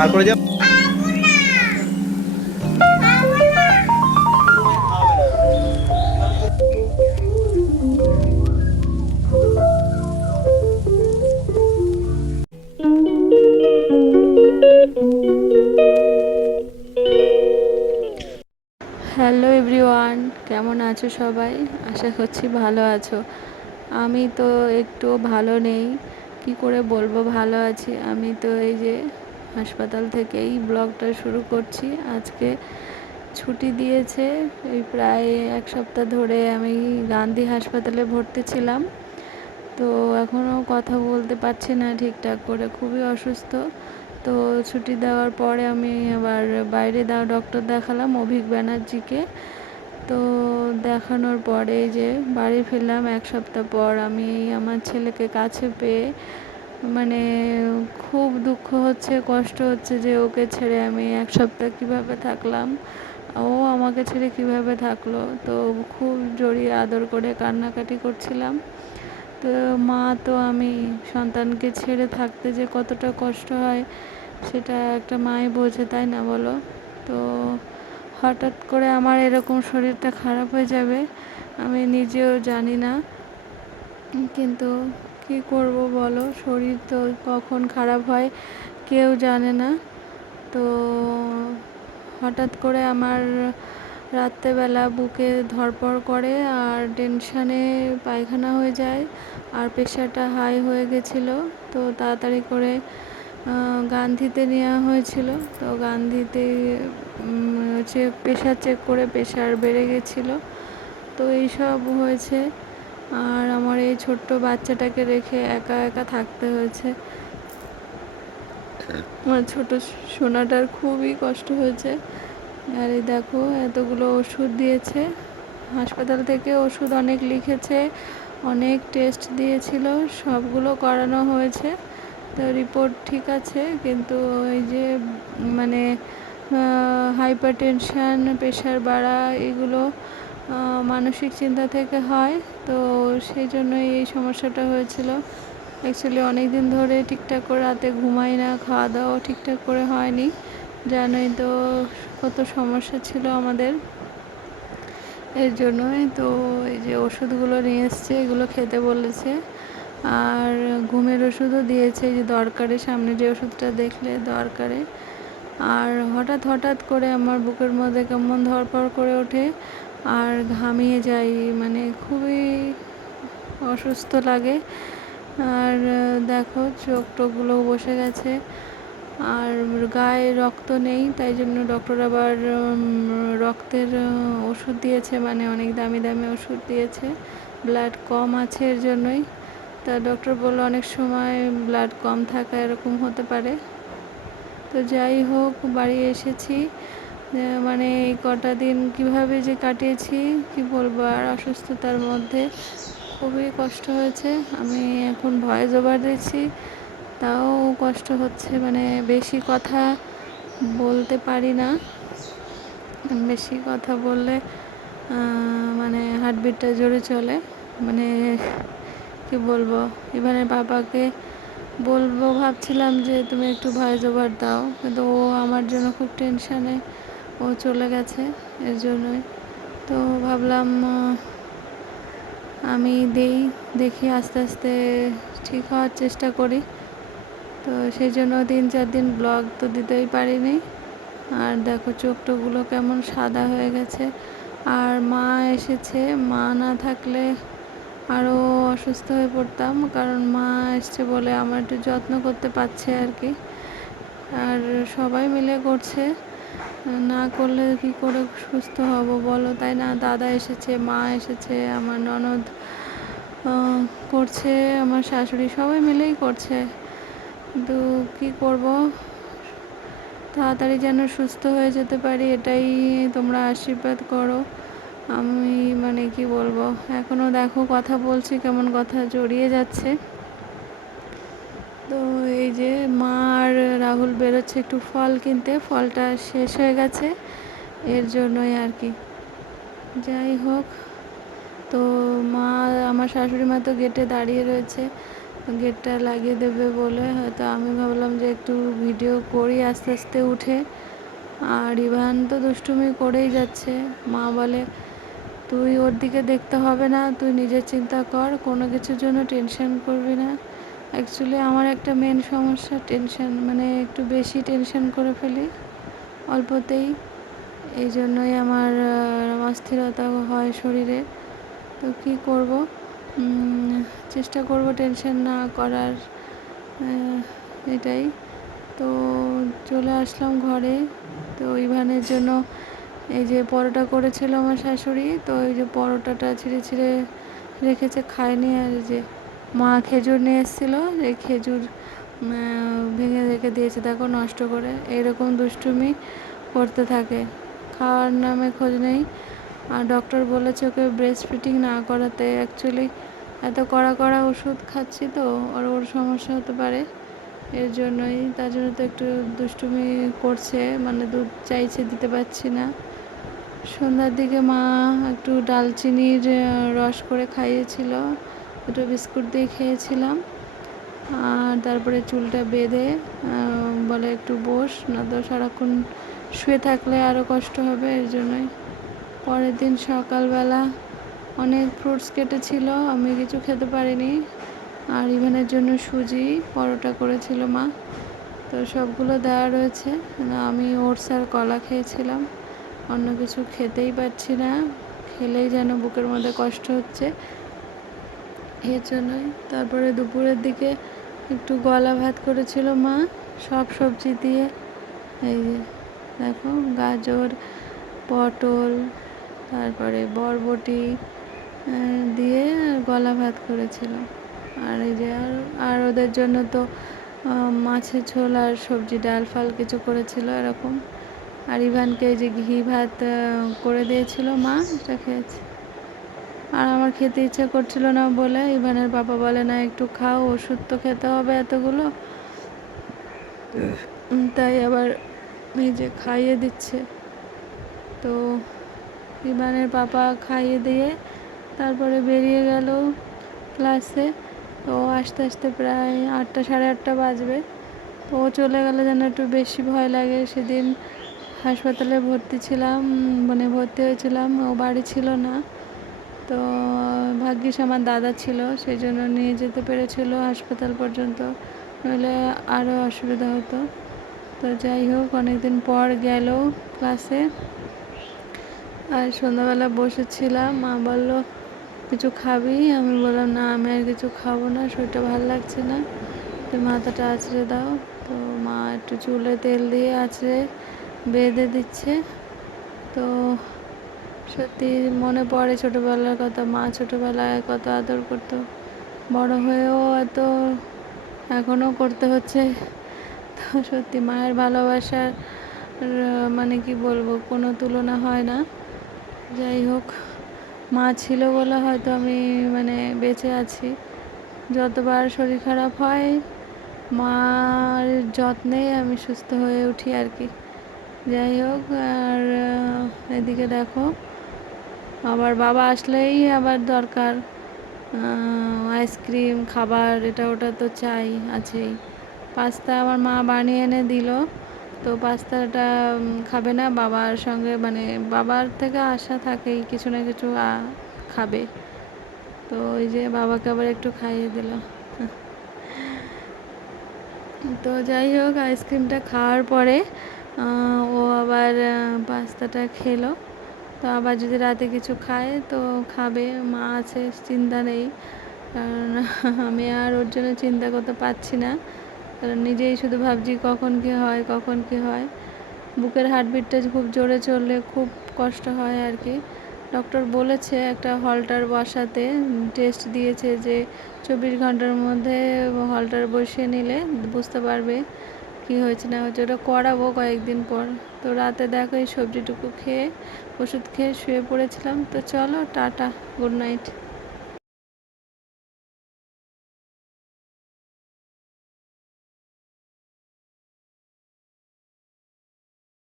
মার করে যাও। হ্যালো এভরিওয়ান, কেমন আছো সবাই? আশা করছি ভালো আছো। আমি তো একটু ভালো নেই, কি করে বলবো ভালো আছি। আমি তো এই যে হাসপাতাল থেকেই ব্লগটা শুরু করছি। আজকে ছুটি দিয়েছে, এই প্রায় এক সপ্তাহ ধরে আমি গান্ধী হাসপাতালে ভর্তি ছিলাম। তো এখনও কথা বলতে পারছি না ঠিকঠাক করে, খুবই অসুস্থ। তো ছুটি দেওয়ার পরে আমি আবার বাইরে ডক্টর দেখালাম, অভিক ব্যানার্জিকে। তো দেখানোর পরে যে বাড়ি ফিরলাম এক সপ্তাহ পর, আমি আমার ছেলেকে কাছে পেয়ে মানে খুব দুঃখ হচ্ছে, কষ্ট হচ্ছে যে ওকে ছেড়ে আমি এক সপ্তাহ কীভাবে থাকলাম, ও আমাকে ছেড়ে কিভাবে থাকলো। তো খুব জড়িয়ে আদর করে কান্নাকাটি করছিলাম। তো মা তো আমি সন্তানকে ছেড়ে থাকতে যে কতটা কষ্ট হয় সেটা একটা মাই বোঝে, তাই না বলো? তো হঠাৎ করে আমার এরকম শরীরটা খারাপ হয়ে যাবে আমি নিজেও জানি না, কিন্তু কি করব বলো, শরীর তো কখন খারাপ হয় কেউ জানে না। তো হঠাৎ করে আমার রাত্রেবেলা বুকে ধড়ফড় করে আর টেনশানে পায়খানা হয়ে যায়, আর প্রেশারটা হাই হয়ে গেছিলো। তো তাড়াতাড়ি করে গান্ধীতে নেওয়া হয়েছিল। তো গান্ধীতে প্রেশার চেক করে প্রেশার বেড়ে গেছিলো। তো এইসব হয়েছে, আর আমার এই ছোট্ট বাচ্চাটাকে রেখে একা একা থাকতে হয়েছে। আমার ছোট সোনাটার খুবই কষ্ট হয়েছে। আর এই দেখো এতগুলো ওষুধ দিয়েছে, হাসপাতাল থেকে ওষুধ অনেক লিখেছে, অনেক টেস্ট দিয়েছিল, সবগুলো করানো হয়েছে। তো রিপোর্ট ঠিক আছে, কিন্তু ওই যে মানে হাইপার টেনশান, প্রেশার বাড়া, এগুলো মানসিক চিন্তা থেকে হয়। তো সেই জন্যই এই সমস্যাটা হয়েছিল। অ্যাকচুয়ালি অনেক দিন ধরে ঠিকঠাক করে রাতে ঘুমাই না, খাওয়া দাওয়াও ঠিকঠাক করে হয়নি, জানোই তো কত সমস্যা ছিল আমাদের। এর জন্যই তো এই যে ওষুধগুলো নিয়ে এসছে, এগুলো খেতে বলেছে, আর ঘুমের ওষুধও দিয়েছে, যে দরকারে, সামনে যে ওষুধটা দেখলে দরকারে। আর হঠাৎ হঠাৎ করে আমার বুকের মধ্যে কেমন ধড়ফড় করে ওঠে আর ঘামিয়ে যাই, মানে খুবই অসুস্থ লাগে। আর দেখো চোখ টোকগুলো বসে গেছে, আর গায়ে রক্ত নেই, তাই জন্য ডক্টর আবার রক্তের ওষুধ দিয়েছে, মানে অনেক দামি দামি ওষুধ দিয়েছে। ব্লাড কম আছে এর জন্যই। তা ডক্টর বললো অনেক সময় ব্লাড কম থাকা এরকম হতে পারে। তো যাই হোক, বাড়ি এসেছি, মানে এই কটা দিন কিভাবে যে কাটিয়েছি কি বলবো, আর অসুস্থতার মধ্যে খুবই কষ্ট হয়েছে। আমি এখন ভয়েস ওভার দিচ্ছি, তাও কষ্ট হচ্ছে, মানে বেশি কথা বলতে পারি না। বেশি কথা বললে মানে হার্টবিটটা জোরে চলে, মানে কি বলবো। ইভানের বাবাকে বলবো ভাবছিলাম যে তুমি একটু ভয়েস ওভার দাও, কিন্তু ও আমার জন্য খুব টেনশানে, ও চলে গেছে এর জন্যই। তো ভাবলাম আমি দেখি আস্তে আস্তে ঠিক হওয়ার চেষ্টা করি। তো সেই জন্য 3-4 দিন ব্লগ তো দিতেই পারিনি। আর দেখো চোখ টোকগুলো কেমন সাদা হয়ে গেছে। আর মা এসেছে, মা না থাকলে আরও অসুস্থ হয়ে পড়তাম, কারণ মা এসছে বলে আমার একটু যত্ন করতে পারছে আর কি। আর সবাই মিলে করছে, না করলে কি করে সুস্থ হব বলো, তাই না? দাদা এসেছে, মা এসেছে, আমার ননদ করছে, আমার শাশুড়ি, সবাই মিলেই করছে। কিন্তু কী করব, তাড়াতাড়ি যেন সুস্থ হয়ে যেতে পারি, এটাই তোমরা আশীর্বাদ করো। আমি মানে কি বলবো, এখনও দেখো কথা বলছি কেমন কথা জড়িয়ে যাচ্ছে। তো এই যে মা আর রাহুল বেরোচ্ছে একটু ফল কিনতে, ফলটা শেষ হয়ে গেছে এর জন্যই আর কি। যাই হোক, তো মা, আমার শাশুড়ি মা তো গেটে দাঁড়িয়ে রয়েছে। তো গেটটা লাগিয়ে দেবে বলে, হয়তো আমি ভাবলাম যে একটু ভিডিও করি আস্তে আস্তে উঠে। আর ইভান তো দুষ্টুমি করেই যাচ্ছে। মা বলে তুই ওর দিকে দেখতে হবে না, তুই নিজের চিন্তা কর, কোনো কিছুর জন্য টেনশন করবি না। অ্যাকচুয়ালি আমার একটা মেন সমস্যা টেনশন, মানে একটু বেশি টেনশন করে ফেলি অল্পতেই। এই জন্যই আমার অস্থিরতা হয় শরীরে। তো কী করব, চেষ্টা করব টেনশন না করার, এটাই। তো চলে আসলাম ঘরে। তো ইভানের জন্য এই যে পরোটা করেছিল আমার শাশুড়ি, তো এই যে পরোটাটা ছিঁড়ে ছিঁড়ে রেখেছে, খায়নি। আর যে মা খেজুর নিয়ে এসেছিলো, এই খেজুর ভেঙে রেখে দিয়েছে, দেখো নষ্ট করে। এরকম দুষ্টুমি করতে থাকে, খাওয়ার নামে খোঁজ নেই। আর ডক্টর বলেছে ওকে ব্রেস্ট ফিডিং না করাতে। অ্যাকচুয়ালি এত কড়া কড়া ওষুধ খাচ্ছি তো, আর ওর সমস্যা হতে পারে, এর জন্যই। তার জন্য তো একটু দুষ্টুমি করছে, মানে দুধ চাইছে, দিতে পারছি না। সন্ধ্যার দিকে মা একটু ডালচিনির রস করে খাইয়েছিল, দুটো বিস্কুট দিয়ে খেয়েছিলাম। আর তারপরে চুলটা বেঁধে বলে একটু বস, না তো সারাক্ষণ শুয়ে থাকলে আরও কষ্ট হবে, এর জন্যই। পরের দিন সকালবেলা অনেক ফ্রুটস কেটেছিল, আমি কিছু খেতে পারিনি। আর ইভানের জন্য সুজি পরোটা করেছিল মা, তো সবগুলো দেওয়া রয়েছে। আমি ওটস আর কলা খেয়েছিলাম, অন্য কিছু খেতেই পারছি না, খেলেই যেন বুকের মধ্যে কষ্ট হচ্ছে, এর জন্যই। তারপরে দুপুরের দিকে একটু গলা ভাত করেছিল মা, সব সবজি দিয়ে। এই যে দেখো, গাজর, পটল, তারপরে বরবটি দিয়ে গলা ভাত করেছিল। আর এই যে আর ওদের জন্য তো মাছের ঝোল আর সবজি, ডাল ফাল কিছু করেছিল এরকম। আর ইভানকে যে ঘি ভাত করে দিয়েছিল মা, এটা খেয়েছে। আর আমার খেতে ইচ্ছা করছিল না বলে ইভানের বাবা বলে না একটু খাও, ওষুধ তো খেতে হবে এতগুলো, তাই আবার নিজে খাইয়ে দিচ্ছে। তো ইভানের পাপা খাইয়ে দিয়ে তারপরে বেরিয়ে গেল ক্লাসে। তো আস্তে আস্তে প্রায় 8টা সাড়ে 8টা বাজবে। তো ও চলে গেলে যেন একটু বেশি ভয় লাগে। সেদিন হাসপাতালে ভর্তি ছিলাম, মানে ভর্তি হয়েছিলাম, ও বাড়ি ছিল না। তো ভাগ্যিস আমার দাদা ছিল, সেই জন্য নিয়ে যেতে পেরেছিল হাসপাতাল পর্যন্ত, নইলে আরও অসুবিধা হতো। তো যাই হোক, অনেকদিন পর গেল ক্লাসে। আর সন্ধ্যাবেলা বসেছিলাম, মা বললো কিছু খাবি? আমি বললাম না, আমি আর কিছু খাবো না, শরীরটা ভালো লাগছে না, তো মাথাটা আঁচড়ে দাও। তো মা একটু চুলে তেল দিয়ে আঁচড়ে বেঁধে দিচ্ছে। তো সত্যি মনে পড়ে ছোটোবেলার কথা, মা ছোটোবেলায় কত আদর করতো, বড় হয়েও এত এখনও করতে হচ্ছে। তো সত্যি মায়ের ভালোবাসার মানে কি বলবো, কোনো তুলনা হয় না। যাই হোক, মা ছিল বলে হয়তো আমি মানে বেঁচে আছি। যতবার শরীর খারাপ হয় মার যত্নেই আমি সুস্থ হয়ে উঠি আর কি। যাই হোক, আর এদিকে দেখো, আবার বাবা আসলেই আবার দরকার আইসক্রিম, খাবার, এটা ওটা তো চাই, আছেই। পাস্তা আমার মা বানিয়ে এনে দিল, তো পাস্তাটা খাবে না, বাবার সঙ্গে মানে বাবার থেকে আশা থাকেই কিছু না কিছু খাবে। তো ওই যে বাবাকে আবার একটু খাইয়ে দিল। তো যাই হোক, আইসক্রিমটা খাওয়ার পরে ও আবার পাস্তাটা খেলো। তো আবার যদি রাতে কিছু খায় তো খাবে, মা আছে, চিন্তা নেই। কারণ আমি আর ওর জন্য চিন্তা করতে পারছি না, কারণ নিজেই শুধু ভাবছি কখন কী হয়, কখন কী হয়। বুকের হার্টবিটটা খুব জোরে চললে খুব কষ্ট হয় আর কি। ডক্টর বলেছে একটা হল্টার বসাতে, টেস্ট দিয়েছে যে 24 ঘন্টার মধ্যে হল্টার বসিয়ে নিলে বুঝতে পারবে কি হয়েছে না হয়েছে, ওটা করাবো কয়েকদিন পর। তো রাতে দেখো এই সবজিটুকু খেয়ে ওষুধ খেয়ে শুয়ে পড়েছিলাম। তো চলো, টাটা, গুড নাইট।